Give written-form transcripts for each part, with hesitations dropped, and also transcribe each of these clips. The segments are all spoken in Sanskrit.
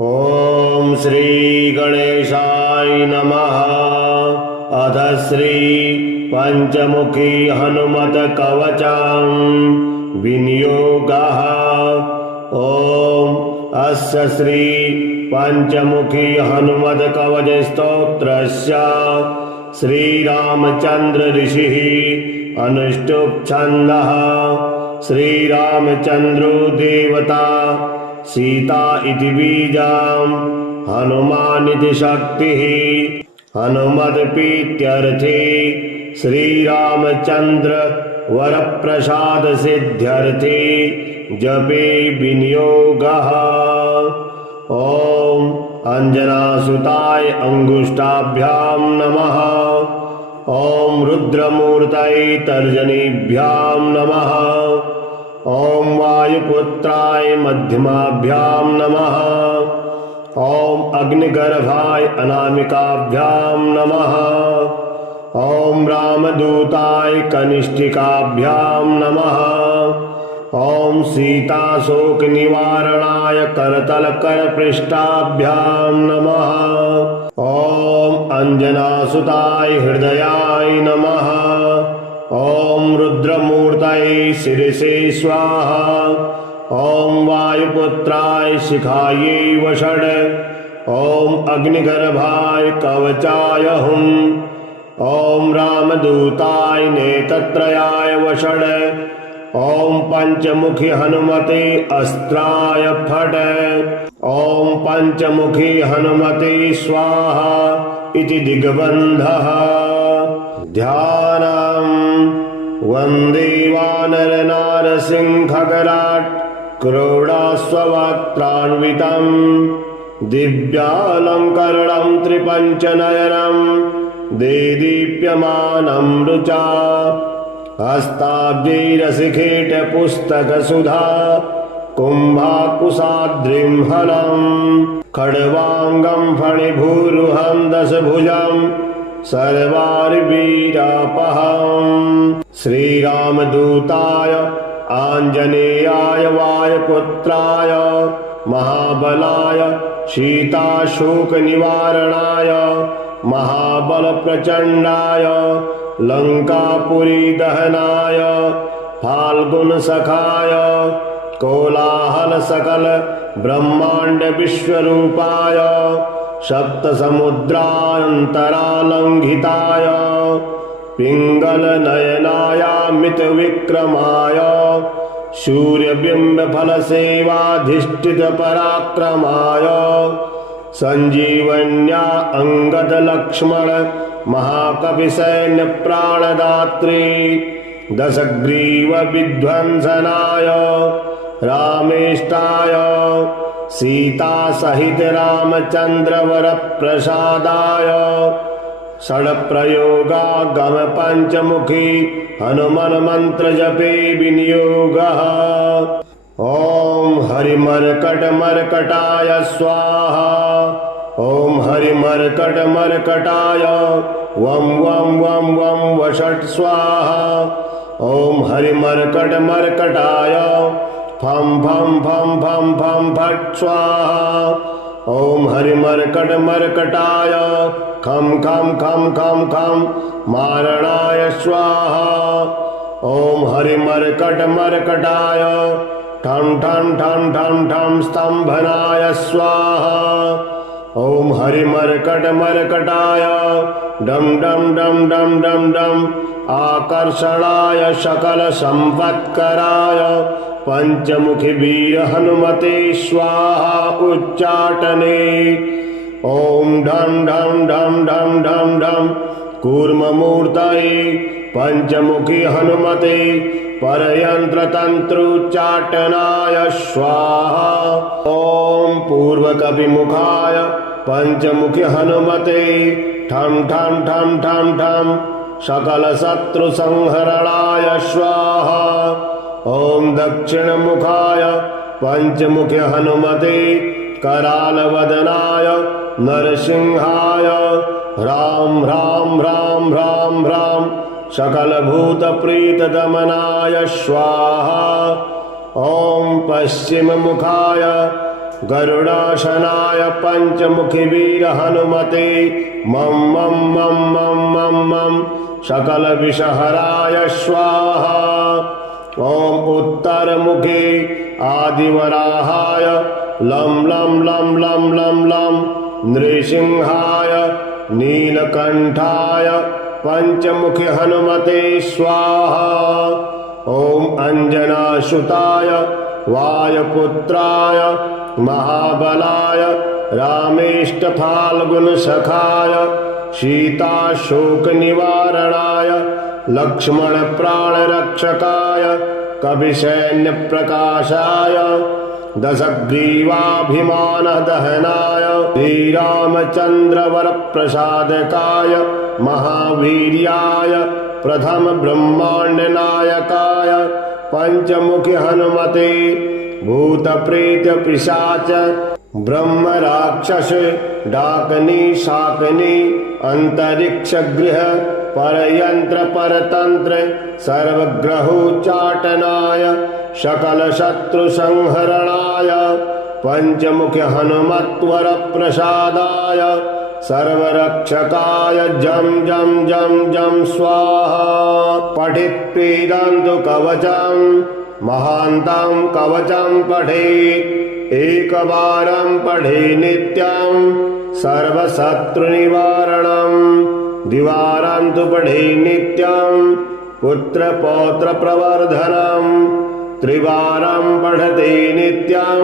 ॐ श्री गणेशाय नमः। अथ श्री पंचमुखी हनुमत कवचं विनियोगः। ॐ अस्य श्री पंचमुखी हनुमत कवच स्तोत्रस्य श्रीरामचंद्र ऋषिः अनुष्टुप् छन्दः। श्रीरामचंद्रो देवता सीता इति बीजं हनुमानिति शक्तिः। हनुमत्प्रीत्यर्थे श्रीरामचंद्र वरप्रसाद सिद्ध्यर्थे जपे विनियोगः। ॐ अंजनासुताय अंगुष्ठाभ्यां नमः। ॐ रुद्रमूर्तये तर्जनीभ्यां नमः। ॐ वायुपुत्राय मध्यमाभ्यां नमः। ॐ अग्निगर्भाय अनामिकाभ्यां नमः। ॐ रामदूताय कनिष्ठिकाभ्यां नमः। ॐ सीताशोकनिवारणाय करतलकरपृष्ठाभ्यां नमः। ॐ अंजनासुताय हृदयाय नमः। ॐ रुद्रमूर्तये शिरसे स्वाहा। ॐ वायुपुत्राय शिखायै वषड। ॐ अग्निगर्भाय कवचाय हुं। ॐ रामदूताय नेत्रत्रयाय वषड। ॐ पंचमुखी हनुमते अस्त्राय फट। ॐ पंचमुखी हनुमते स्वाहा इति दिग्बन्धः। ध्यानम् वन्दे वानरनारसिंहखगराट् क्रोडाश्ववक्त्रान्वितं दिव्यालङ्करणं त्रिपञ्चनयनं देदीप्यमानं रुचा। हस्ताब्जैरशिखेटपुस्तकसुधा कुम्भाकुशाद्रिं हलं। खड्वाङ्गं फणिभूरुहं दशभुजं सर्वारिवीरापहम्। श्रीरामदूताय आञ्जनेयाय वायुपुत्राय महाबलाय सीताशोकनिवारणाय महाबलप्रचण्डाय लङ्कापुरीदहनाय फाल्गुनसखाय कोलाहलसकल ब्रह्माण्ड विश्वरूपाय सप्तसमुद्रान्तरालङ्घिताय पिङ्गलनयनायामितविक्रमाय सूर्यबिम्बफलसेवाधिष्ठितपराक्रमाय सञ्जीवन्या अंगदलक्ष्मण महाकविसैन्यप्राणदात्री दशग्रीवविध्वंसनाय रामेष्टाय सीतासहित रामचन्द्रवरप्रसादाय षड्प्रयोगागम पंचमुखी हनुमन्मन्त्रजपे विनियोगः। ॐ हरिमर्कटमर्कटाय स्वाहा। ॐ हरिमर्कटमर्कटाय वं वं वं वं वषट् स्वाहा। ॐ हरिमर्कटमर्कटाय फं फं फं फं फं फट् स्वाहा। ॐ हरिमर्कटमर्कटाय खं खं खं खं खं मारणाय स्वाहा। ॐ हरिमर्कटमर्कटाय ठं ठं ठं ठं ठं स्तम्भनाय स्वाहा। ॐ हरिमर्कटमर्कटाय डं डं डं डं डं डं आकर्षणाय सकलसम्पत्कराय पंचमुखी वीर हनुमते स्वाहा उच्चाटने। ॐ ढं ढं ढं ढं ढं ढं कूर्ममूर्तये पंचमुखी हनुमते परयन्त्रतन्त्रोच्चाटनाय स्वाहा। ॐ पूर्वकपिमुखाय पंचमुखी हनुमते ठं ठं ठं ठं ठं सकलशत्रुसंहरणाय स्वाहा। ॐ दक्षिणमुखाय पंचमुखी हनुमते करालवदनाय नरसिंहाय ह्रां ह्रां ह्रां ह्रां ह्रां सकलभूतप्रीतदमनाय स्वाहा। ॐ पश्चिममुखाय गरुडासनाय पंचमुखी वीर हनुमते मम मम मम मम मम मम सकल विषहराय स्वाहा। ओम उत्तरमुखे आदिवराहाय लं लं लं लं लं लं नृसिंहाय नीलकंठाय पंचमुखी हनुमते स्वाहा। ओम अंजनासुताय वायुपुत्राय महाबलाय रामेष्टफाल्गुनसखाय सीताशोकनिवारणाय लक्ष्मण प्राणरक्षकाय कविसैन्यप्रकाशाय दशग्रीवाभिमानदहनाय श्रीरामचन्द्रवरप्रसादकाय महावीर्याय प्रथम ब्रह्माण्डनायकाय पंचमुखी हनुमते भूतप्रेत पिशाच ब्रह्म राक्षस डाकनी शाकनी अंतरिक्ष गृह परयंत्र परतंत्र सर्वग्रहोच्चाटनाय सकल शत्रु संहरणाय पंचमुखी हनुमत्वर प्रसादाय सर्वरक्षकाय जम जम जम जम स्वाहा। पठित पीडन्तु कवचम महान्तं कवचं पठेत् एकवारं पठे नित्यं सर्वशत्रुनिवारणं द्विवारं तु पठे नित्यं पुत्रपौत्रप्रवर्धनं त्रिवारं पठते नित्यं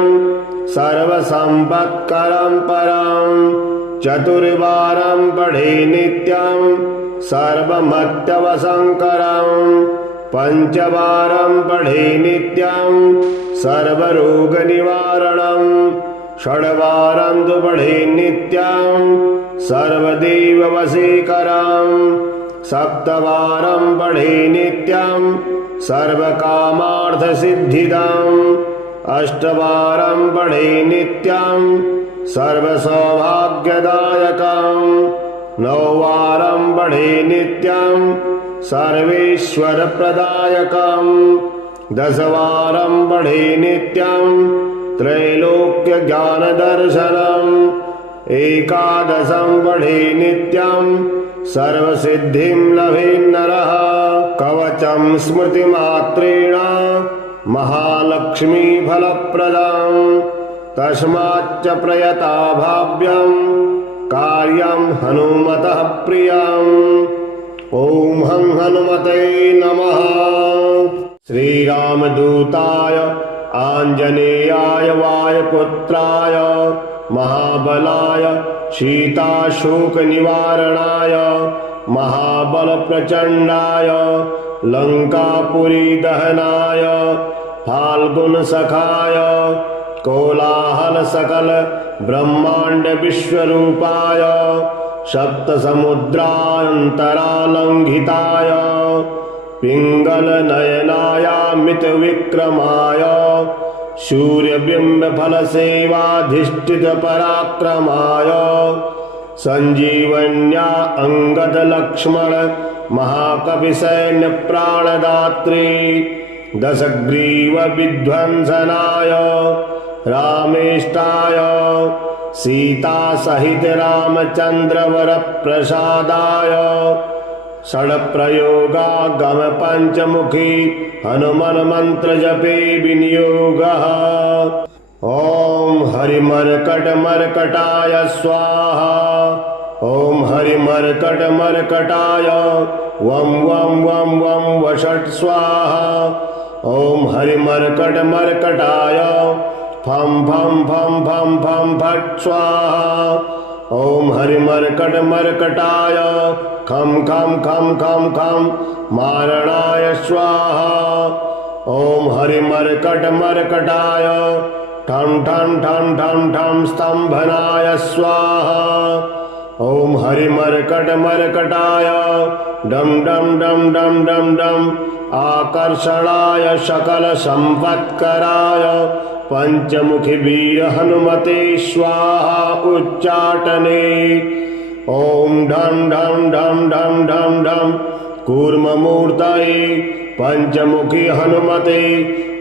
सर्वसम्पत्करं परं चतुर्वारं पठे नित्यं सर्वमत्यवसंकरं पंचवारं पठे नित्यं सर्वरोगनिवारणं षड्वारं तु पठे नित्यं सर्वदेववशीकरं सप्तवारं पठे नित्यं सर्वकामार्थसिद्धिदम् अष्टवारं पठे नित्यं सर्वसौभाग्यदायकं नववारं पठे नित्यं सर्वेश्वरप्रदायकं दशवारं पठे नित्यं त्रैलोक्यज्ञानदर्शनम् एकादशं पठे नित्यं सर्वसिद्धिं लभेन्नरः कवचं स्मृतिमात्रेण महालक्ष्मी फलप्रदं तस्माच्च प्रयता भाव्यं कार्यं हनुमतः प्रियम्। ओम हं हनुमते नमः। श्रीरामदूताय आंजनेयाय वायुपुत्राय महाबलाय सीताशोकनिवारणाय महाबलप्रचण्डाय लंकापुरीदहनाय फाल्गुनसखाय कोलाहल सकल ब्रह्मांड विश्वरूपाय सप्तसमुद्रान्तरालंघिताय पिंगलनयनायामितविक्रमाय सूर्यबिंबफलसेवाधिष्ठितपराक्रमाय संजीवन्या अंगद-लक्ष्मण महाकविसैन्यप्राणदात्री दशग्रीवविध्वंसनाय रामेष्टाय सीतासहित रामचन्द्रवरप्रसादाय षड्प्रयोगागम पंचमुखी हनुमन्मन्त्रजपे विनियोगः। ओम हरिमर्कटमर्कटाय स्वाहा। ओम हरिमर्कटमर्कटाय वं वं वं वं वषट् स्वाहा। ओम हरिमर्कटमर्कटाय फं फं फं फं फं फट् स्वाहा। ओम हरिमर्कटमर्कटाय खं खं खं खं खं मारणाय स्वाहा। ओम हरिमर्कटमर्कटाय ठं ठं ठं ठं ठं स्तंभनाय स्वाहा। ओम हरिमर्कटमर्कटाय डम डम डम डम डम डम आकर्षणाय सकल संपत्कराय पंचमुखी वीर हनुमते स्वाहा उच्चाटने। ओम ढं ढं ढं ढं ढं ढं कूर्ममूर्तये पंचमुखी हनुमते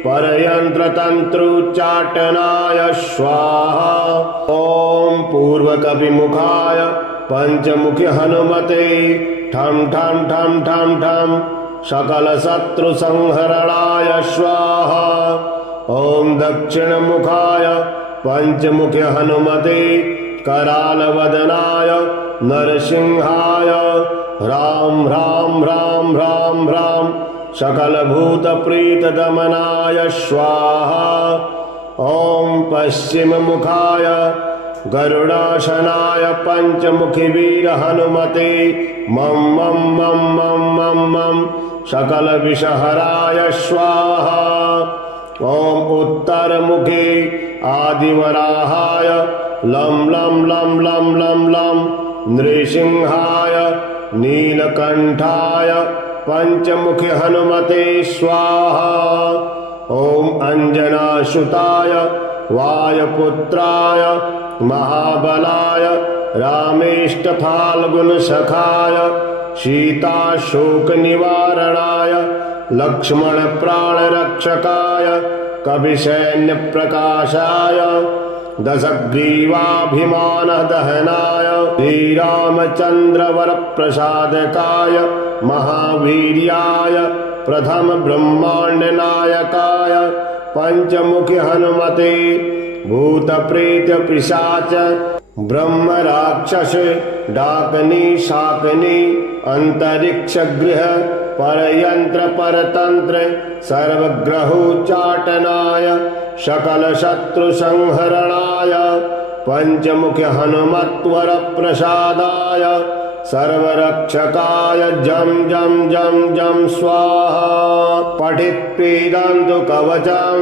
परयन्त्रतन्त्रुच्चाटनाय स्वाहा। ॐ पूर्वकपिमुखाय पंचमुखी हनुमते ठं ठं ठं ठं ठं सकलशत्रुसंहरणाय स्वाहा। ॐ दक्षिणमुखाय पंचमुखी हनुमते करालवदनाय नरसिंहाय ह्रां ह्रां ह्रां ह्रां ह्रां सकलभूतप्रीतदमनाय स्वाहा। ॐ पश्चिममुखाय गरुडासनाय पंचमुखी वीर हनुमते मं मं मं मं मं मं सकलविषहराय स्वाहा। ॐ उत्तरमुखे आदिवराहाय लं लं लं लं लं लं नृसिंहाय नीलकंठाय पंचमुखी हनुमते स्वाहा। ॐ अंजनासुताय वायुपुत्राय महाबलाय रामेष्टफाल्गुनसखाय सीताशोकनिवारणाय लक्ष्मणप्राणरक्षकाय कविसैन्यप्रकाशाय दशग्रीवाभिमानदहनाय श्रीरामचन्द्रवरप्रसादकाय महावीर्याय प्रथमब्रह्माण्डनायकाय पंचमुखी हनुमते भूतप्रेतपिशाच ब्रह्मराक्षस डाकनी शाकनी अंतरिक्षगृह परयंत्र परतंत्र सर्वग्रहोच्चाटनाय सकलशत्रुसंहरणाय पंचमुखी हनुमत्वर प्रसादाय सर्वरक्षकाय जं जं जं जं स्वाहा। पठित्वेदान्तु कवचं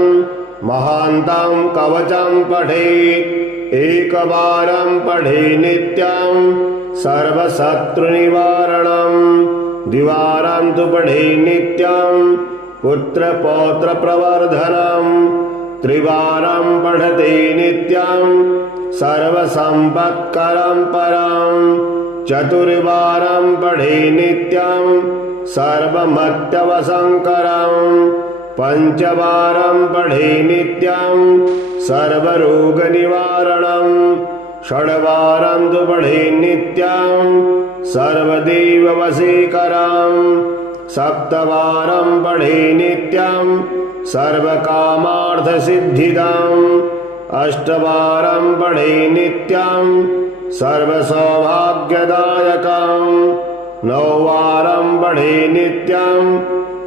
महान्तं कवचं पठेत् एकवारं पठे नित्यं सर्वशत्रुनिवारणं द्विवारं तु पठे नित्यं पुत्रपौत्रप्रवर्धनं त्रिवारं पठते नित्यं सर्वसम्पत्करं परं चतुर्वारं पठे नित्यं सर्वमत्यवसंकरं पंचवारं पठे नित्यं सर्वरोगनिवारणं षड्वारं तु पठे नित्यं सर्वदेववशीकरं सप्तवारं पठे नित्यं सर्वकामार्थसिद्धिदम् अष्टवारं पठे नित्यं सर्वसौभाग्यदायकं नववारं पठे नित्यं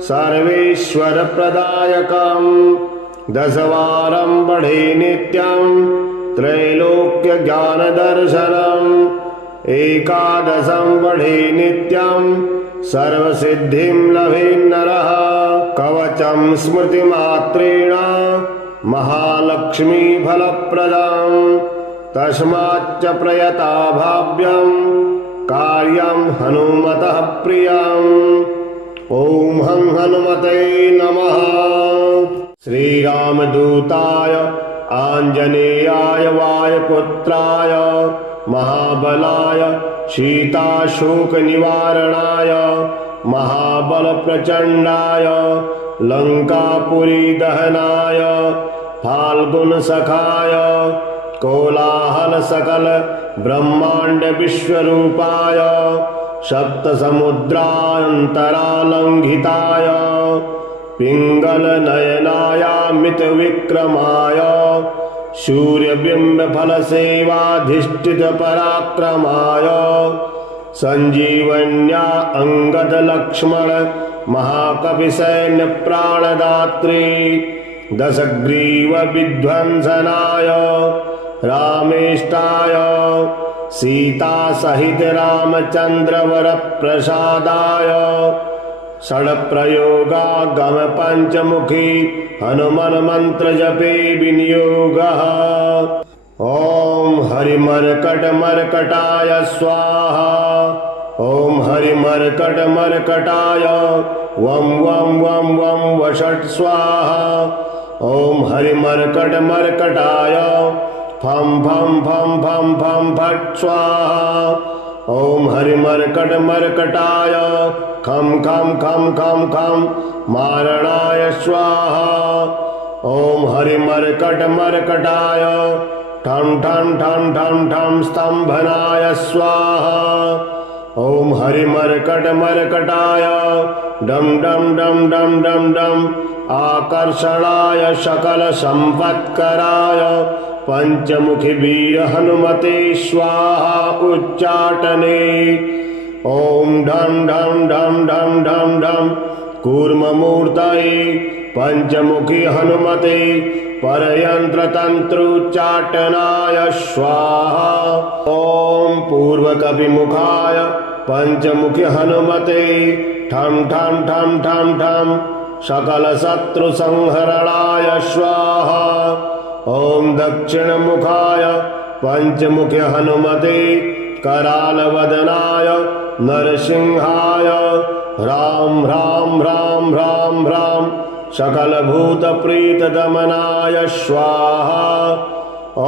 सर्वेश्वरप्रदायकं दशवारं पठे नित्यं त्रैलोक्यज्ञानदर्शनम् एकादशं पठे नित्यं सर्वसिद्धिं लभेन्नरः कवचं स्मृतिमात्रेण महालक्ष्मीफलप्रदं तस्माच्च प्रयता भाव्यं कार्यं हनुमतः प्रियम्। ॐ हं हनुमते नमः। श्रीरामदूताय आञ्जनेयाय वायुपुत्राय महाबलाय सीताशोकनिवारणाय महाबलप्रचण्डाय लङ्कापुरीदहनाय फाल्गुनसखाय कोलाहलसकल ब्रह्माण्डविश्वरूपाय सप्तसमुद्रान्तरालङ्घिताय पिङ्गलनयनायामितविक्रमाय सूर्यबिम्बफलसेवाधिष्ठितपराक्रमाय सञ्जीवन्या अंगदलक्ष्मण महाकविसैन्यप्राणदात्री दशग्रीवविध्वंसनाय रामेष्टाय सीतासहित रामचन्द्रवरप्रसादाय षड्प्रयोगागम पंचमुखी हनुमन्मन्त्रजपे विनियोगः। ॐ हरिमर्कटमर्कटाय स्वाहा। ॐ हरिमर्कटमर्कटाय वं वं वं वं वषट् स्वाहा। ॐ हरिमर्कटमर्कटाय फं फं फं फं फं फट् स्वाहा। ॐ हरिमर्कटमर्कटाय खं खं खं खं खं मारणाय स्वाहा। ॐ हरिमर्कटमर्कटाय ठं ठं ठं ठं ठं स्तंभनाय स्वाहा। ॐ हरिमर्कटमर्कटाय डं डं डं डं डं डं आकर्षणाय सकलसंपत्कराय पंचमुखी वीर हनुमते स्वाहा उच्चाटने। ॐ ढं ढं ढं ढं ढं ढं कूर्ममूर्तये पंचमुखी हनुमते परयंत्रतंत्रोच्चाटनाय स्वाहा। ॐ पूर्वकपिमुखाय पंचमुखी हनुमते ठं ठं ठं ठं ठं सकलशत्रुसंहरणाय स्वाहा। ॐ दक्षिणमुखाय पंचमुखी हनुमते करालवदनाय नरसिंहाय ह्रां ह्रां ह्रां ह्रां ह्रां सकलभूतप्रीतदमनाय स्वाहा।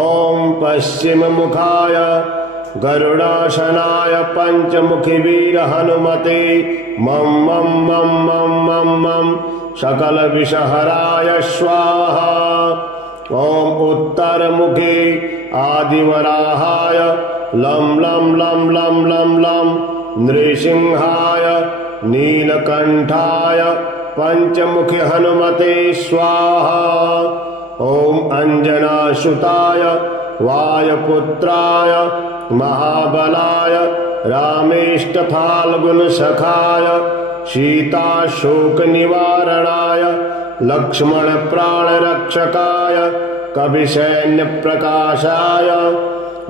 ॐ पश्चिममुखाय गरुडासनाय पंचमुखी वीर हनुमते मं मं मं मं मं मं सकलविषहराय स्वाहा। ॐ उत्तरमुखे आदिवराहाय लं लं लं लं लं लं नृसिंहाय नीलकंठाय पंचमुखी हनुमते स्वाहा। ॐ अंजनासुताय वायुपुत्राय महाबलाय रामेष्टफाल्गुनसखाय सीताशोकनिवारणाय लक्ष्मणप्राणरक्षकाय कविसैन्यप्रकाशाय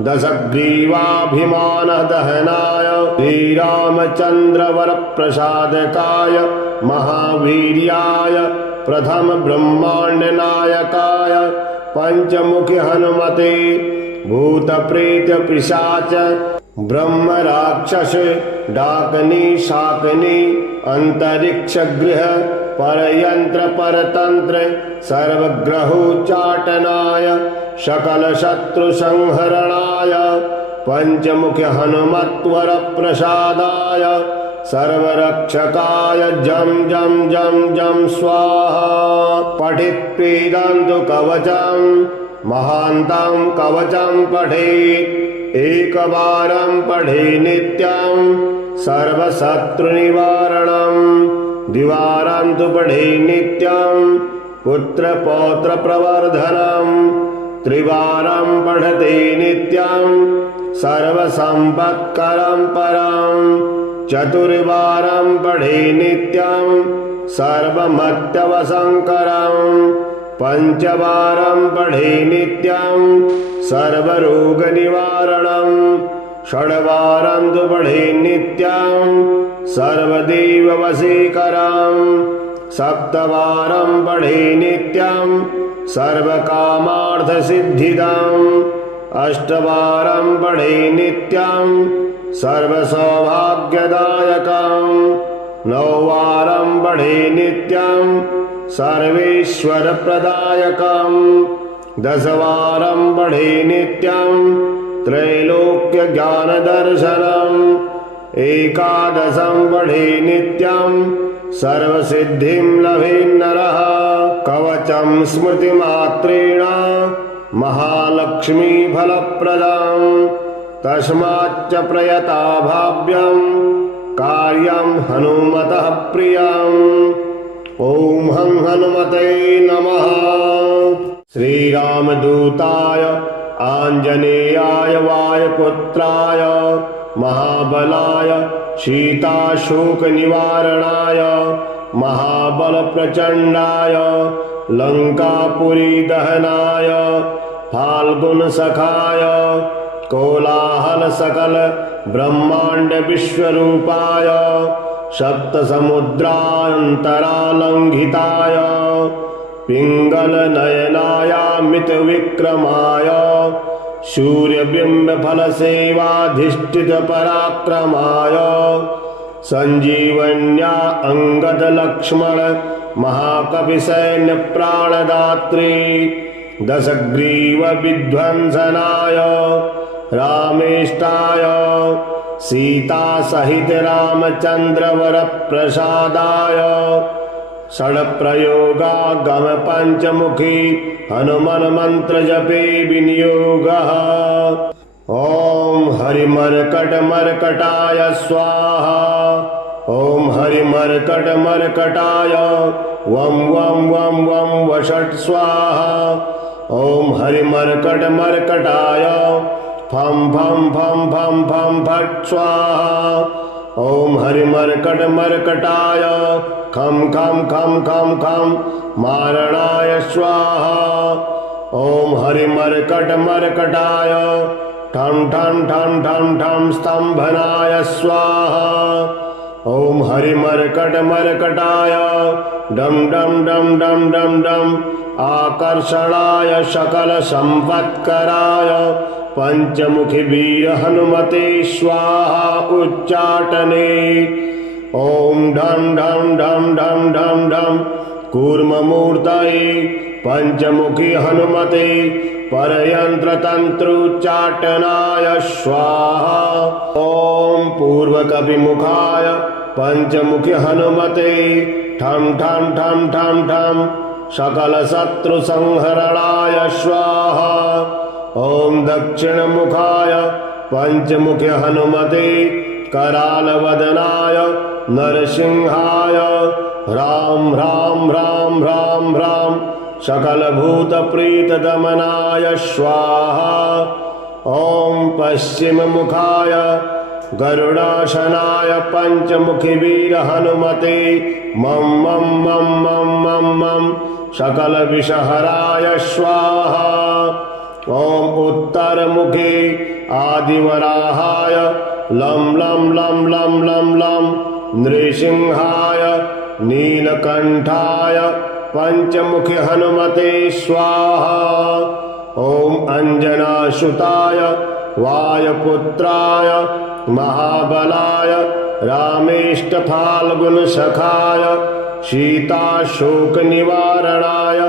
दशग्रीवाभिमानदहनाय श्रीरामचन्द्रवरप्रसादकाय महावीर्याय प्रथमब्रह्माण्डनायकाय पंचमुखी हनुमते भूतप्रेतपिशाच ब्रह्मराक्षस डाकनी शाकनी अंतरिक्षगृह परयंत्र परतंत्र सर्वग्रहोच्चाटनाय सकलशत्रुसंहरणाय पंचमुखी हनुमत्वर प्रसादाय सर्वरक्षकाय जं जं जं जं स्वाहा। पठित्वेदान्तु कवचं महान्तं कवचं पठेत् एकवारं पठे नित्यं सर्वशत्रुनिवारणं द्विवारं तु पठे नित्यं पुत्रपौत्रप्रवर्धनं त्रिवारं पठते नित्यं सर्वसम्पत्करं परं चतुर्वारं पठे नित्यं सर्वमत्यवसंकरं पंचवारं पठे नित्यं सर्वरोगनिवारणं षड्वारं तु पठे नित्यं सर्वदेववशीकरं सप्तवारं पठे नित्यं सर्वकामार्थसिद्धिदम् अष्टवारं पठे नित्यं सर्वसौभाग्यदायकं नववारं पठे नित्यं सर्वेश्वरप्रदायकं दशवारं पठे नित्यं त्रैलोक्यज्ञानदर्शनम् एकादशं पठे नित्यं सर्वसिद्धिं लभेन्नरः कवचं स्मृतिमात्रेण महालक्ष्मी फलप्रदं तस्माच्च प्रयता भाव्यं कार्यं हनुमतः प्रियम्। ॐ हं हनुमते नमः। श्रीरामदूताय आञ्जनेयाय वायुपुत्राय महाबलाय सीताशोकनिवारणाय महाबलप्रचण्डाय लंकापुरीदहनाय फाल्गुनसखाय कोलाहलसकल ब्रह्मांड विश्वरूपाय सप्तसमुद्रान्तरालंघिताय पिंगलनयनायामितविक्रमाय सूर्यबिंबफलसेवाधिष्ठितपराक्रमाय संजीवन्या अंगदलक्ष्मण महाकपिसैन्यप्राणदात्री दशग्रीवविध्वंसनाय रामेष्टाय सीता सहित रामचंद्र वर प्रसादाय षड्प्रयोगागम पंचमुखी हनुमान मंत्र जपे विनियोगः। ओम हरिमर्कट मर्कटाय स्वाहा। ओम हरिमर्कट मर्कटाय वम वम वम वम वषट् स्वाहा। ओम हरिमर्कट मर्कटाय फम फम फम फम फम फट् स्वाहा। ओम हरिमर्कट मर्कटाय खम खम खम खम खम मारणाय स्वाहा। ओम हरिमर्कट मर्कटाय ठम ठम ठम ठम ठम स्तंभनाय स्वाहा। ओम हरिमर्कट मर्कटाय डम डम डम डम डम डम आकर्षणाय सकल संपत्कराय पंचमुखी वीर हनुमते स्वाहा उच्चाटने। ओम ढम ढम ढम ढम ढम ढम कूर्ममूर्तये पंचमुखी हनुमते परयंत्र तंत्रोच्चाटनाय स्वाहा। ओम पूर्वकपिमुखाय पंचमुखी हनुमते ठम ठम ठम ठम ठम सकल शत्रु संहरणाय स्वाहा। ओम दक्षिणमुखाय पंचमुखी हनुमते कराल वदनाय नरसिंहाय राम राम राम राम राम सकल भूत प्रीत दमनाय स्वाहा। ओम पश्चिम मुखाय गरुडासनाय पंचमुखी वीर हनुमते मम मम मम मम मम मम सकल विषहराय स्वाहा। ओम उत्तर मुखे आदिवराहाय लं लं लं लं लं लं नृसिंहाय नीलकंठाय पंचमुखी हनुमते स्वाहा। ओम अंजनासुताय वायुपुत्राय महाबलाय रामेष्ट फाल्गुन सखाय सीताशोक निवारणाय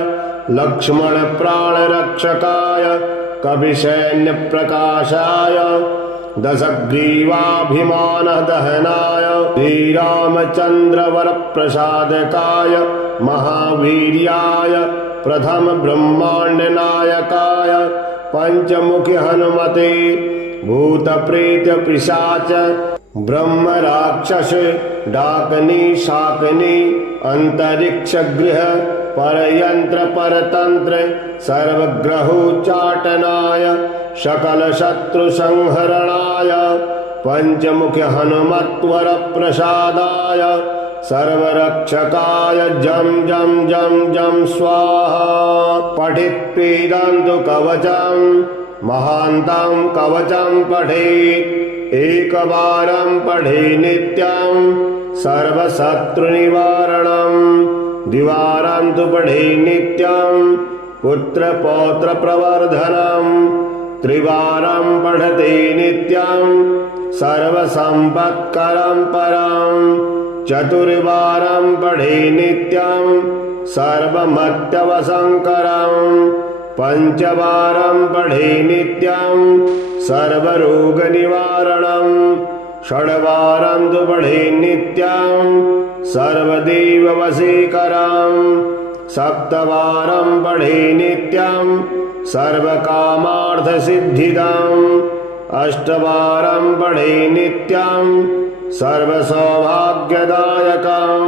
लक्ष्मण प्राण रक्षकाय कविसैन्य प्रकाशाय दशग्रीवाभिमान दहनाय श्रीरामचंद्र वर प्रसादकाय महावीर्याय प्रथम ब्रह्मांड नायकाय पंचमुखी हनुमते भूत प्रेत पिशाच ब्रह्म राक्षस डाकनी शाकनी अंतरिक्ष गृह परयंत्र परतंत्र सर्वग्रहोच्चाटनाय सकल शत्रु संहरणाय पंचमुखी हनुमत्वर प्रसादाय सर्वरक्षकाय जम जम जम जम स्वाहा। पठित्वेदन्तु कवचम् महान्तं कवचं पठेत् एकवारं पठे नित्यं सर्वशत्रुनिवारणं द्विवारं तु पठे नित्यं पुत्रपौत्र प्रवर्धनं त्रिवारं पठते नित्यं सर्वसम्पत्करं परं चतुर्वारं पठे नित्यं सर्वमत्यवसंकरं पंचवारं पठे नित्यं सर्वरोगनिवारणं षड्वारं तु पठे नित्यं सर्वदेववशीकरं सप्तवारं पठे नित्यं सर्वकामार्थसिद्धिदम् अष्टवारं पठे नित्यं सर्वसौभाग्यदायकं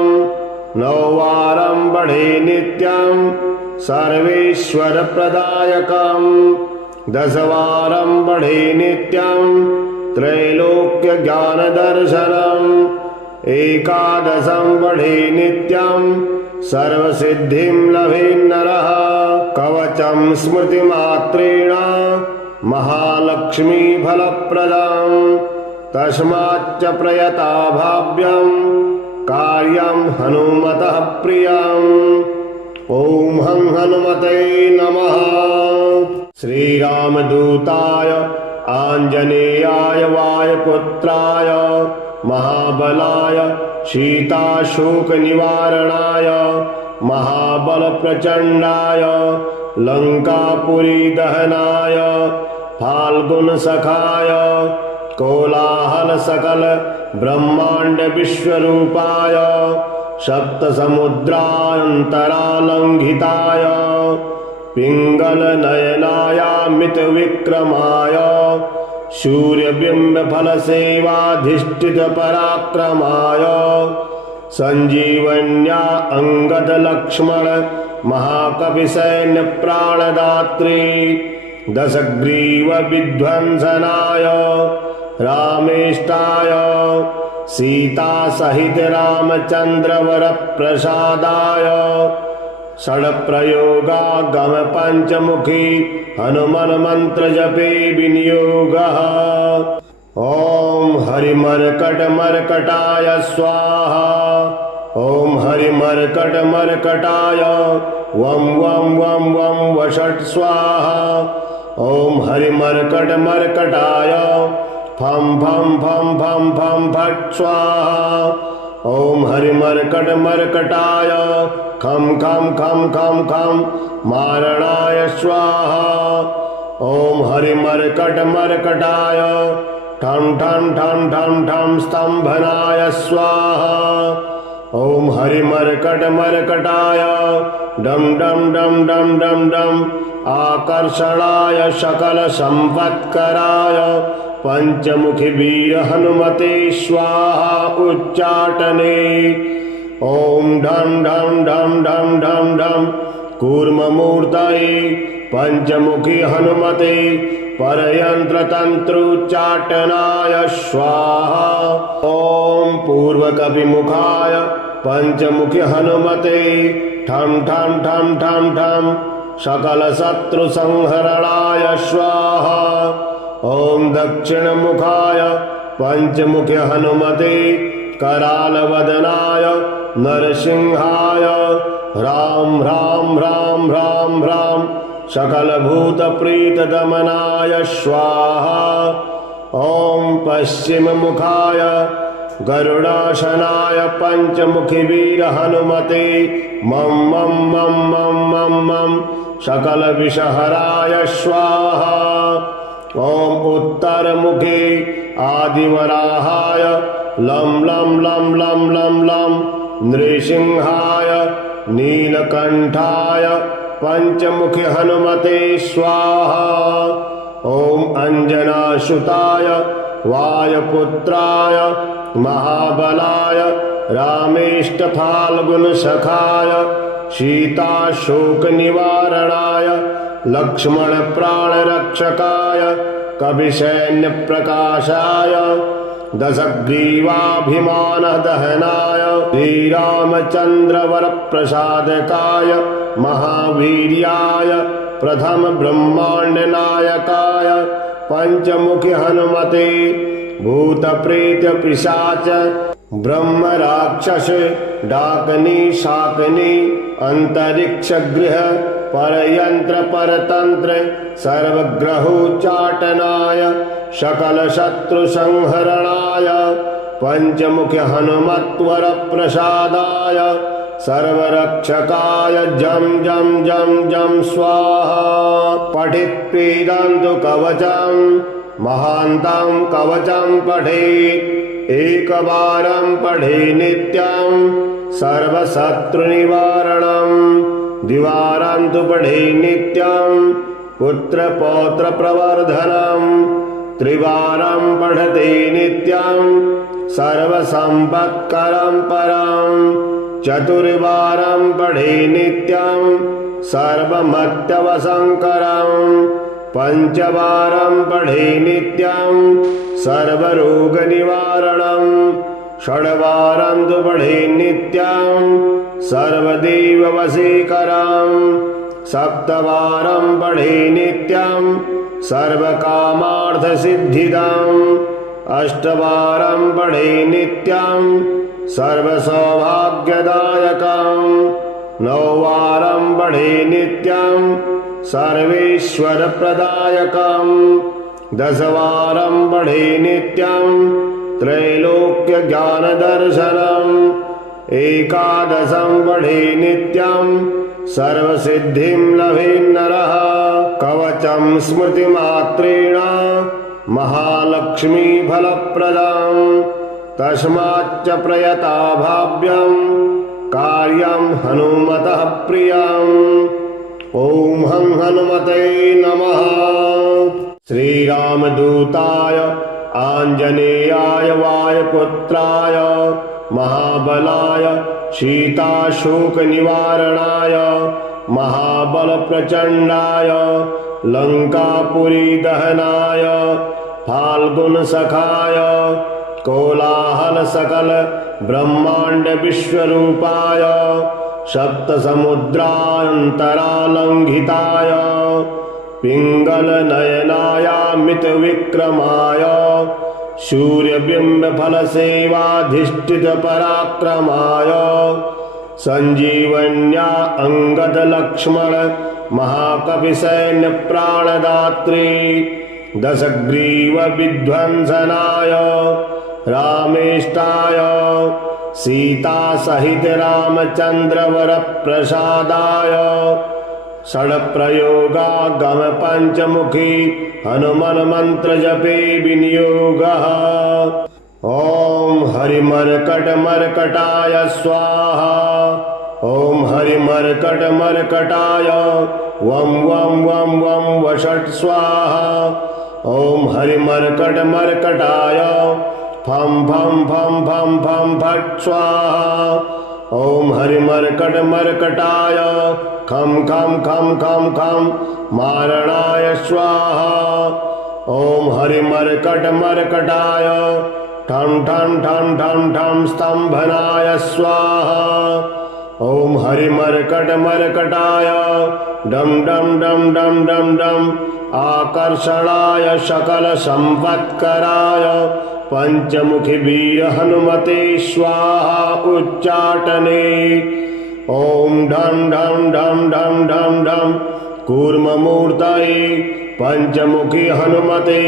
नववारं पठे नित्यं सर्वेश्वरप्रदायकं दशवारं पठे नित्यं त्रैलोक्यज्ञानदर्शनम् एकादशं पठे नित्यं सर्वसिद्धिं लभेन्नरः कवचं स्मृतिमात्रेण महालक्ष्मी फलप्रदं तस्माच्च प्रयता भाव्यं कार्यं हनुमतः प्रियम्। ओम हं हनुमते नमः। श्रीरामदूताय आंजनेयाय वायुपुत्राय महाबलाय सीताशोकनिवारणाय महाबलप्रचण्डाय लंकापुरी दहनाय फाल्गुनसखाय कोलाहल सकल ब्रह्मांड विश्वरूपाय सप्तसमुद्रान्तरालंघिताय पिंगल नयनायामित विक्रमाय सूर्यबिंब फल सेवाधिष्ठित पराक्रमाय संजीवन्या अंगद लक्ष्मण महाकवि सैन्य प्राणदात्री दशग्रीव विध्वंसनाय रामेष्टाय सीता सहित रामचंद्र वर प्रसादाय षड्प्रयोगागम पंचमुखी हनुमन मंत्र जपे विनियोगः। ओम हरिमर्कट मर्कटाय स्वाहा। ओम हरिमर्कट मर्कटाय वम वम वम वम वषट स्वाहा। ओम हरिमर्कट मर्कटाय फम फम फम फम फम फट स्वाहा। ओम हरिमर्कट मर्कटाय खम खम खम खम खम मारणाय स्वाहा। ओम हरिमर्कट मर्कटाय ठम ठम ठम ठम ठम स्तंभनाय स्वाहा। ओम हरिमर्कट मर्कटाय डम डम डम डम डम डम आकर्षणाय सकल संपत्कराय पंचमुखी वीर हनुमते स्वाहा उच्चाटने। ओम ढम ढम ढम ढम ढम ढम कूर्ममूर्तये पंचमुखी हनुमते परयंत्र तंत्रोच्चाटनाय स्वाहा। ओम पूर्वकविमुखाय पंचमुखी हनुमते ठम ठम ठम ठम ठम सकल शत्रु संहरणाय स्वाहा। ओम दक्षिण मुखाय पंचमुखी हनुमते कराल वदनाय नरसिंहाय राम राम राम राम राम सकल भूत प्रीत दमनाय स्वाहा। ओम पश्चिम मुखाय गरुडासनाय पंचमुखी वीर हनुमते मम मम मम मम मम मम सकल विषहराय स्वाहा। ओम उत्तर मुखे आदिवराहाय लम लम लम लम लम लम नृसिंहाय नीलकंठाय पंचमुखी हनुमते स्वाहा। ओम अंजनासुताय वायुपुत्राय महाबलाय रामेष्ट फाल्गुन सखाय सीताशोक निवारणाय लक्ष्मण प्राण रक्षकाय कवि सैन्य प्रकाशाय दशग्रीवाभिमान दहनाय श्रीरामचंद्र वर प्रसादकाय महावीर्याय प्रथम ब्रह्मांड नायकाय पंचमुखी हनुमते भूत प्रेत पिशाच ब्रह्म राक्षस डाकनी शाकनी अंतरिक्ष गृह परयंत्र परतंत्र सर्वग्रहोच्चाटनाय सकल शत्रु संहरणाय पंचमुखी हनुमत्वर प्रसादाय सर्वरक्षकाय जम जम जम जम स्वाहा। पठित पीडन्तु कवचम महान्तं कवचम पठेत् एकवारं पठे नित्यं सर्वशत्रुनिवारणं द्विवारं तु पठे नित्यं पुत्रपौत्र प्रवर्धनं त्रिवारं पठते नित्यं सर्वसंपत्करं परं चतुर्वारं पठे नित्यं सर्वमत्यवसंकरं पंचवारं पठे नित्यं सर्वरोगनिवारणं षड्वारं तु पठे नित्यं सर्वदेववशीकरं सप्तवारं पठे नित्यं सर्वकामार्थसिद्धिदम् अष्टवारं पठे नित्यं सर्वसौभाग्यदायकं नववारं पठे नित्यं सर्वेश्वरप्रदायकं दशवारं पठे नित्यं त्रैलोक्यज्ञानदर्शनम् एकादशं पठे नित्यं सर्वसिद्धिं लभेन्नरः कवचं स्मृतिमात्रेण महालक्ष्मी फलप्रदां तस्माच्च प्रयता भाव्यं कार्यं हनुमतः प्रियम्। ॐ हं हनुमते नमः। श्रीरामदूताय आञ्जनेयाय वायुपुत्राय महाबलाय सीताशोकनिवारणाय महाबलप्रचण्डाय लङ्कापुरीदहनाय फाल्गुनसखाय कोलाहलसकल ब्रह्माण्डविश्वरूपाय सप्तसमुद्रान्तरालङ्घिताय पिङ्गलनयनायामितविक्रमाय सूर्यबिम्बफलसेवाधिष्ठितपराक्रमाय सञ्जीवन्या अंगदलक्ष्मण महाकपिसैन्यप्राणदात्री दशग्रीवविध्वंसनाय रामेष्टाय सीतासहित रामचन्द्रवरप्रसादाय षड्प्रयोगागम पंचमुखी हनुमन मंत्र जपे विनियोगः। ओम हरिमर्कटमर्कटाय स्वाहा। ओम हरिमर्कटमर्कटाय वं वं वं वं वषट् स्वाहा। ओम हरिमर्कटमर्कटाय फं फं फं फं फं फट् स्वाहा। ओम हरिमर्कटमर्कटाय खं खं खं खं खं मारणाय स्वाहा। ओम हरिमर्कटमर्कटाय ठं ठं ठं ठं ठं स्तंभनाय स्वाहा। ओम हरिमर्कटमर्कटाय डम डम डम डम डम डम आकर्षणाय सकल संपत्कराय पंचमुखी वीर हनुमते स्वाहा उच्चाटने। ओम ढं ढं ढं ढं ढं ढं कूर्ममूर्तये पंचमुखी हनुमते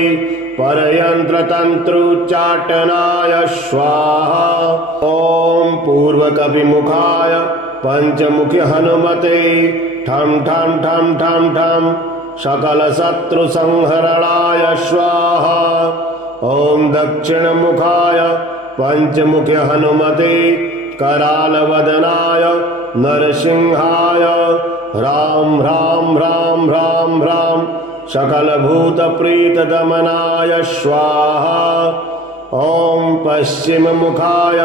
परयंत्रतंत्रोच्चाटनाय स्वाहा। ओम पूर्वकपिमुखाय पंचमुखी हनुमते ठं ठं ठं ठं ठं सकल शत्रु संहरणाय स्वाहा। ओम दक्षिणमुखाय पंचमुखी हनुमते करालवदनाय नरसिंहाय राम राम राम राम राम सकलभूतप्रीतदमनाय स्वाहा। ओम पश्चिममुखाय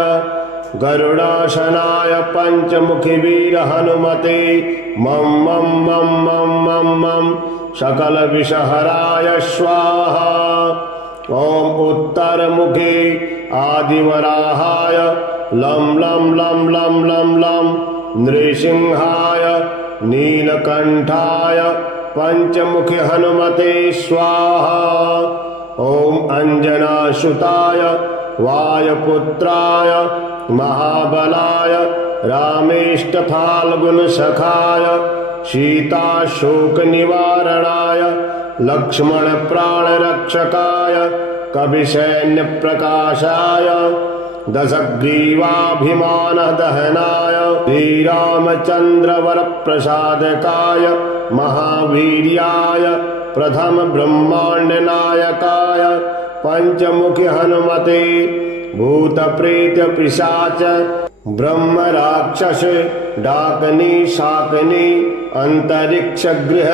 गरुडासनाय पंचमुखी वीर हनुमते मं मं मं मं मं मं सकलविषहराय स्वाहा। ओम उत्तरमुखे आदिवराहाय लं लं लं लं लं लं नृसिंहाय नीलकंठाय पंचमुखी हनुमते स्वाहा। ओम अंजनासुताय वायुपुत्राय महाबलाय रामेष्टफाल्गुनसखाय सीताशोकनिवारणाय लक्ष्मणप्राणरक्षकाय कविसैन्यप्रकाशाय दशग्रीवाभिमानदहनाय श्रीरामचन्द्रवरप्रसादकाय महावीर्याय प्रथम ब्रह्माण्डनायकाय पंचमुखी हनुमते भूतप्रेत पिशाच ब्रह्म राक्षस डाकनी शाकनी अंतरिक्ष गृह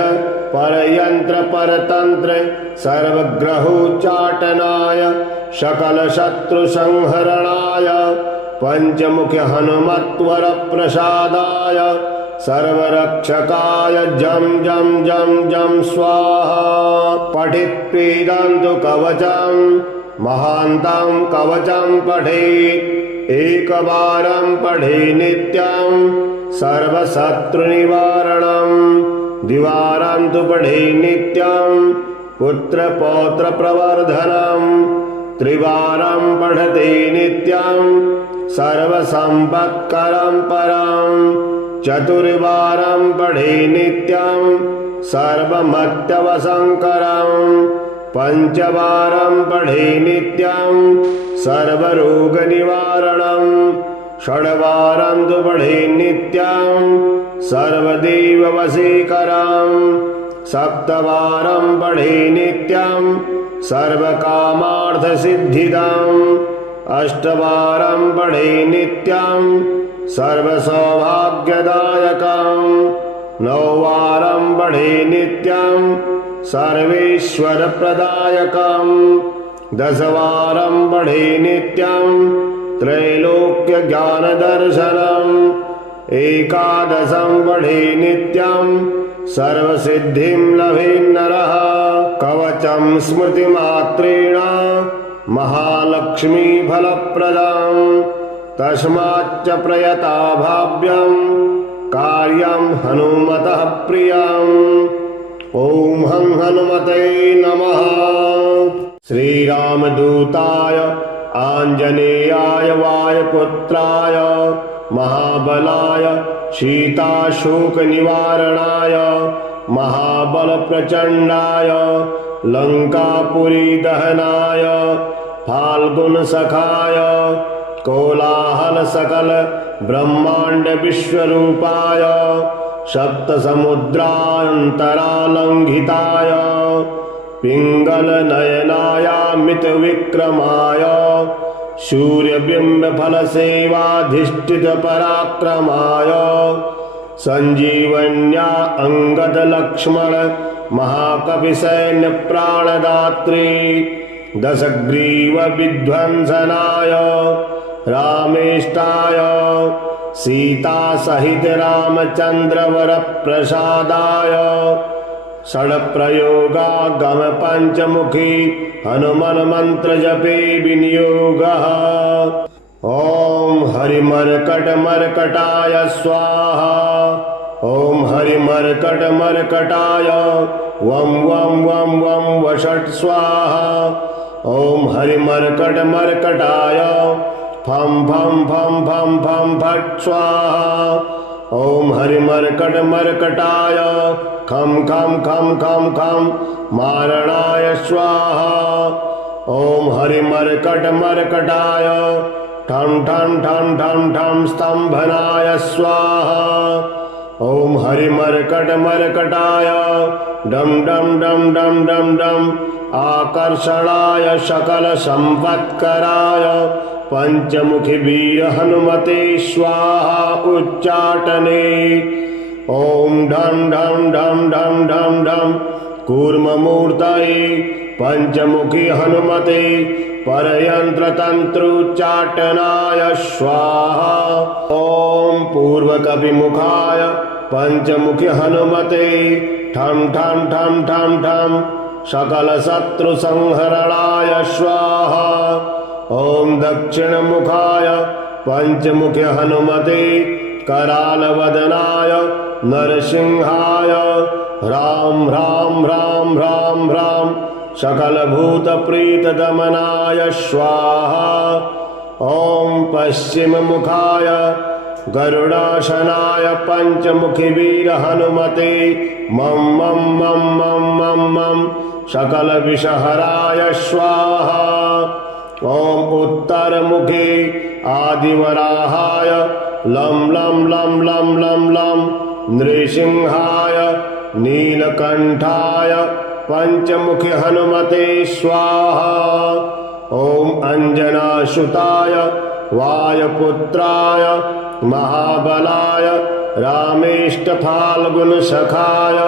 परयंत्र परतंत्र सर्वग्रहोच्चाटनाय सकल शत्रु संहरणाय पंचमुखी हनुमत्वर प्रसादाय सर्वरक्षकाय जम जम जम जम स्वाहा। पठित्वेदन्तु कवचं महान्तं कवचं पठेत् एकवारं पठे नित्यं सर्वशत्रुनिवारणं द्विवारं तु पठे नित्यं पुत्रपौत्रप्रवर्धनं त्रिवारं पठते नित्यं सर्वसम्पत्करं परं चतुर्वारं पठे नित्यं सर्वमत्यवसंकरं पंचवारं पठे नित्यं सर्वरोगनिवारणं षड्वारं तु पठे नित्यं सर्वदेववशीकरं सप्तवारं पठे नित्यं सर्वकामार्थसिद्धिदाम् अष्टवारं पठे नित्यं सर्वसौभाग्यदायकम् नववारं पठे नित्यं सर्वेश्वरप्रदायकम् दशवारं पठे नित्यं त्रैलोक्यज्ञानदर्शनम् एकादशं पठे नित्यं सर्वसिद्धिं लभेन्नरः कवचं स्मृतिमात्रेण महालक्ष्मीफलप्रदम् तस्माच्च प्रयता भाव्यं कार्यं हनुमतः प्रियम् ॐ हं हनुमते नमः। श्रीरामदूताय आञ्जनेयाय वायुपुत्राय महाबलाय सीताशोकनिवारणाय महाबलप्रचण्डाय लङ्कापुरीदहनाय फाल्गुनसखाय कोलाहलसकल ब्रह्माण्डविश्वरूपाय सप्तसमुद्रान्तरालङ्घिताय पिङ्गलनयनायामितविक्रमाय सूर्यबिम्बफलसेवाधिष्ठितपराक्रमाय सञ्जीवन्या अंगदलक्ष्मण महाकविसैन्यप्राणदात्री दशग्रीवविध्वंसनाय रामेष्टाय सीतासहित रामचन्द्रवरप्रसादाय षड्प्रयोगागम पञ्चमुखी हनुमन्मन्त्रजपे विनियोगः। ॐ हरिमर्कटमर्कटाय स्वाहा ॐ हरिमर्कटमर्कटाय वं वं वं वं वषट् स्वाहा ॐ हरिमर्कटमर्कटाय फं फं फं फं फं फट् स्वाहा ॐ हरिमर्कटमर्कटाय खं खं खं खं खं मारणाय स्वाहा ॐ हरिमर्कटमर्कटाय ठं ठं ठं ठं ठं स्तम्भनाय स्वाहा ॐ हरिमर्कटमर्कटाय डं डं डं डं डं डं आकर्षणाय सकलसम्पत्कराय पंचमुखी वीर हनुमते स्वाहा उच्चाटने ॐ ढं ढं ढं ढं ढं ढं कूर्ममूर्तये पंचमुखी हनुमते परयन्त्रतन्त्रोच्चाटनाय स्वाहा ॐ पूर्वकपिमुखाय पंचमुखी हनुमते ठं ठं ठं ठं ठं सकलशत्रुसंहरणाय स्वाहा ॐ दक्षिणमुखाय पंचमुखी हनुमते करालवदनाय नरसिंहाय ह्रां ह्रां ह्रां ह्रां ह्रां सकलभूतप्रीतदमनाय स्वाहा ॐ पश्चिममुखाय गरुडासनाय पंचमुखी वीर हनुमते मं मं मं मं मं मं सकलविषहराय स्वाहा ॐ उत्तरमुखे आदिवराहाय लं लं लं लं लं लं नृसिंहाय नीलकण्ठाय पंचमुखी हनुमते स्वाहा ॐ अंजनासुताय वायुपुत्राय महाबलाय रामेष्टफाल्गुनसखाय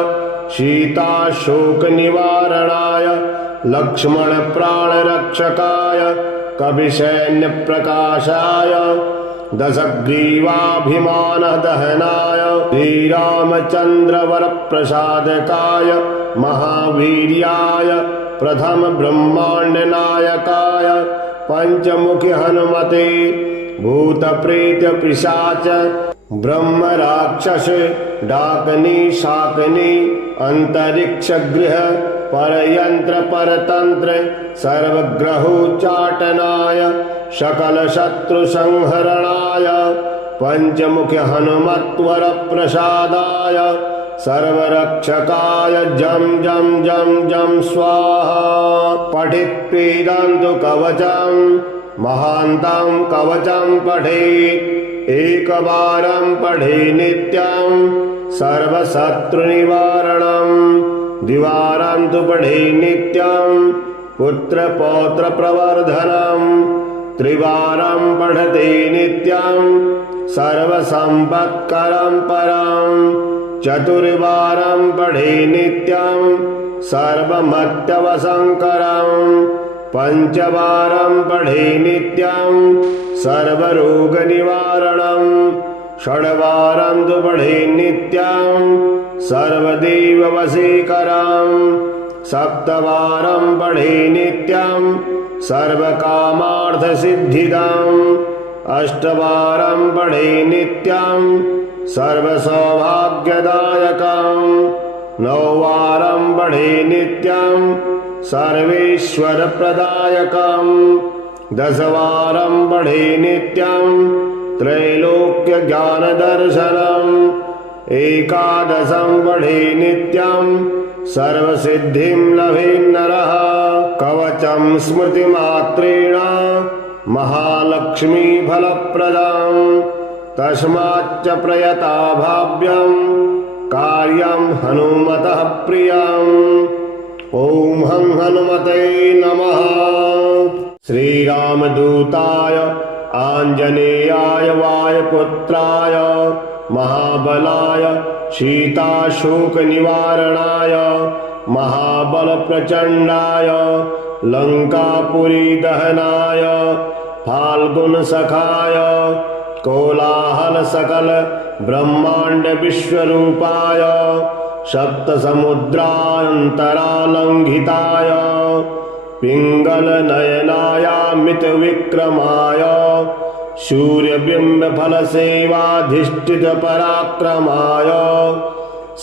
सीताशोकनिवारणाय लक्ष्मणप्राणरक्षकाय कविसैन्यप्रकाशाय दशग्रीवाभिमानदहनाय श्रीरामचन्द्रवरप्रसादकाय महावीर्याय प्रथम ब्रह्माण्डनायकाय पंचमुखी हनुमते भूतप्रेतपिशाच ब्रह्मराक्षस डाकनी शाकनी अंतरिक्षगृह परयंत्र परतंत्र सर्वग्रहोच्चाटनाय सकलशत्रुसंहरणाय पंचमुखी हनुमत्वर प्रसादाय सर्वरक्षकाय जं जं जं जं स्वाहा पठित्वेदन्तु कवचं महान्तं कवचं पठेत् एकवारं पठे नित्यं सर्वशत्रुनिवारणं द्विवारं तु पठे नित्यं पुत्रपौत्रप्रवर्धनम् त्रिवारं पठते नित्यं सर्वसम्पत्करं परं चतुर्वारं पठे नित्यं सर्वमत्यवसंकरं पंचवारं पठे नित्यं सर्वरोगनिवारणं षड्वारं तु पठे नित्यं सर्वदेववशीकरं सप्तवारं पठे नित्यं सर्वकामार्थसिद्धिदम् अष्टवारं पठे नित्यं सर्वसौभाग्यदायकं नववारं पठे नित्यं सर्वेश्वरप्रदायकं दशवारं पठे नित्यं त्रैलोक्यज्ञानदर्शनम् एकादशं पठे नित्यं सर्वसिद्धिं लभेन्नरः कवचं स्मृतिमात्रेण महालक्ष्मी फलप्रदं तस्माच्च प्रयता भाव्यं कार्यं हनुमतः प्रियम् ओम हं हनुमते नमः। श्रीरामदूताय आंजनेयाय वायुपुत्राय महाबलाय सीताशोकनिवारणाय महाबलप्रचण्डाय लंकापुरी दहनाय फाल्गुनसखाय कोलाहल सकल ब्रह्मांड विश्वरूपाय सप्तसमुद्रान्तरालंघिताय पिंगलनयनायामितविक्रमाय सूर्यबिंबफलसेवाधिष्ठितपराक्रमाय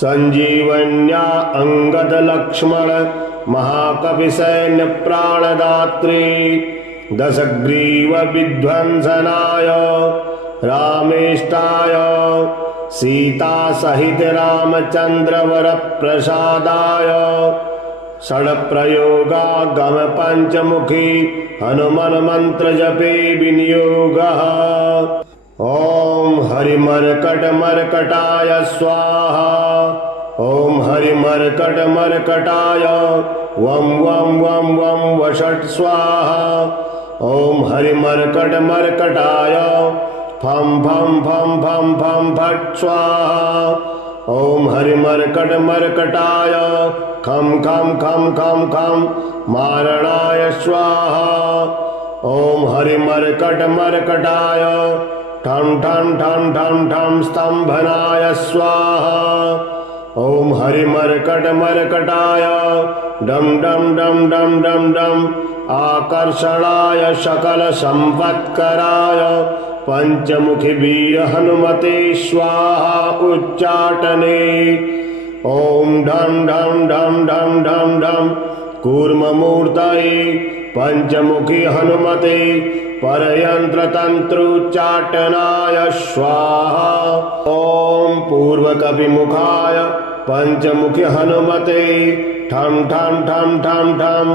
संजीवन्या अंगद महाकविसैन्यप्राणदात्री दशग्रीवविध्वंसनाय रामेष्टाय सीतासहित रामचन्द्रवरप्रसादाय षड्प्रयोगागम पंचमुखी हनुमन्मन्त्रजपे विनियोगः। ओम हरिमर्कटमर्कटाय स्वाहा ओम हरिमर्कटमर्कटाय वं वं वं वं वषट् स्वाहा ओम हरिमर्कटमर्कटाय फं फं फं फं फं फट् स्वाहा ओम हरिमर्कटमर्कटाय खं खं खं खं खं मारणाय स्वाहा ओम हरिमर्कटमर्कटाय ठं ठं ठं ठं ठं स्तंभनाय स्वाहा ओम हरिमर्कटमर्कटाय डम डम डम डम डम डम आकर्षणाय सकल संपत्कराय पंचमुखी वीर हनुमते स्वाहा उच्चाटने ओम ढं ढं ढं ढं ढं ढं कूर्ममूर्तये पंचमुखी हनुमते परयंत्रतंत्रोच्चाटनाय स्वाहा ओम पूर्वकपिमुखाय पंचमुखी हनुमते ठं ठं ठं ठं ठं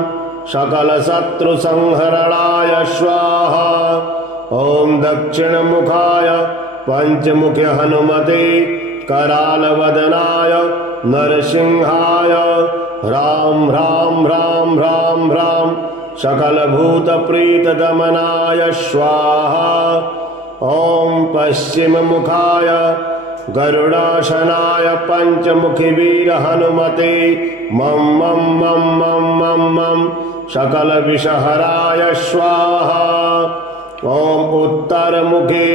सकल शत्रु संहरणाय स्वाहा ओम दक्षिणमुखाय पंचमुखी हनुमते करालवदनाय नरसिंहाय राम राम राम राम राम सकलभूतप्रीतदमनाय स्वाहा ओम पश्चिममुखाय गरुडासनाय पंचमुखी वीर हनुमते मम मम मम मम मम मम सकलविषहराय स्वाहा ओम उत्तरमुखे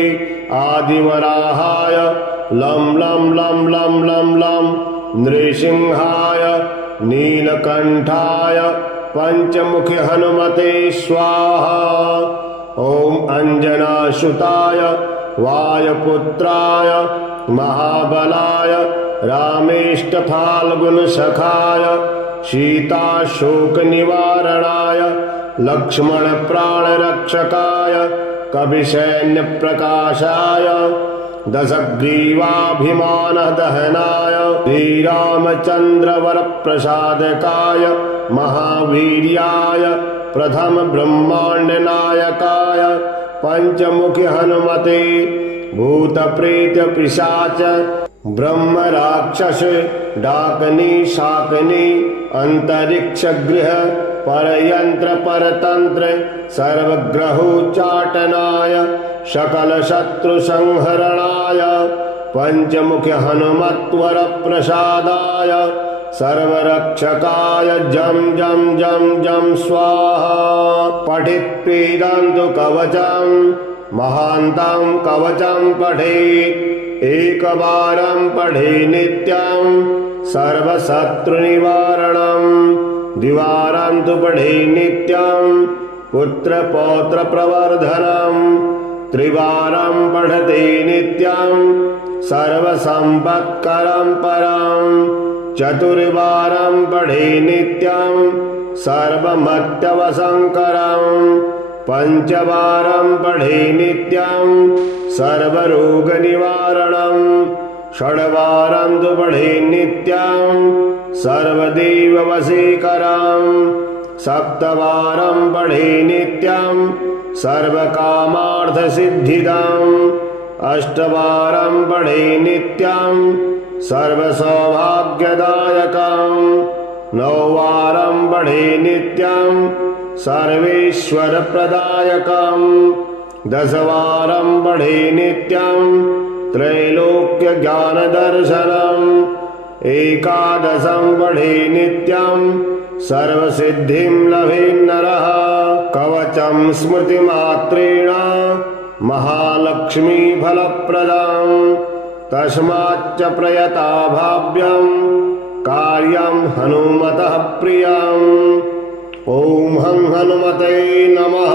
आदिवराहाय लं लं लं लं लं लं नृसिंहाय नीलकंठाय पंचमुखी हनुमते स्वाहा ओम अंजनासुताय वायुपुत्राय महाबलाय रामेष्टफाल्गुनसखाय सीताशोकनिवारणाय लक्ष्मणप्राणरक्षकाय कविसैन्यप्रकाशाय दशग्रीवाभिमानदहनाय श्रीरामचन्द्रवरप्रसादकाय महावीर्याय प्रथम ब्रह्माण्डनायकाय पंचमुखी हनुमते भूतप्रेत पिशाच ब्रह्म राक्षस डाकनी शाकनी अंतरिक्ष गृह परयंत्र परतंत्र सर्वग्रहोच्चाटनाय सकल शत्रु संहरणाय पंचमुख हनुमत्वर प्रसादाय सर्वरक्षकाय जम जम जम जम स्वाहा। पठित पीडन्तु कवचम महान्तं कवचम पठेत् एकवारं पठे नित्यं सर्वशत्रुनिवारणं द्विवारं तु पठे नित्यं पुत्रपौत्र प्रवर्धनं त्रिवारं पठते नित्यं सर्वसम्पत्करं परं चतुर्वारं पठे नित्यं सर्वमत्यवसंकरं पंचवारं पठे नित्यं सर्वरोगनिवारणं षड्वारं तु पठे नित्यं सर्वदेववशीकरं सप्तवारं पठे नित्यं सर्वकामार्थसिद्धिदम् अष्टवारं पठे नित्यं सर्वसौभाग्यदायकं नववारं पठे नित्यं सर्वेश्वरप्रदायकं दशवारं पठे नित्यं त्रैलोक्यज्ञानदर्शनम् एकादशं पठे नित्यं सर्वसिद्धिं लभेन्नरः कवचं स्मृतिमात्रेण महालक्ष्मी फलप्रदं तस्माच्च प्रयता भाव्यं कार्यं हनुमतः प्रियम्। ॐ हं हनुमते नमः।